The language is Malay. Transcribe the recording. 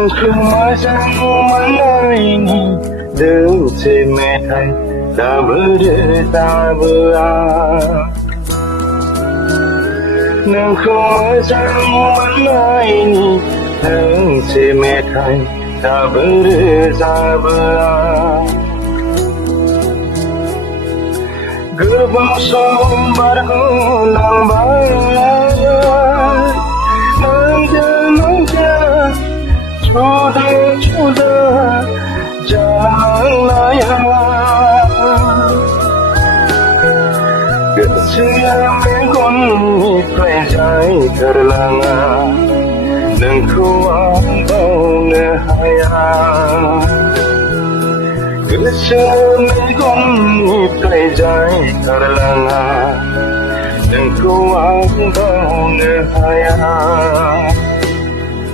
Nâng mà sang mà lại ni Đừng chế mẹ thay Ta bơ đê ta bơ à Nâng mà sang mà lại ni Đừng chế mẹ thay Ta bơ đê ta bơ à Gerbang sombar lambai Manja Cuda Jangan layan Kesian kon Prejai terlanga Dan kuang bau nehaya Kesian kon Prejai terlanga Dan kuang bau nehaya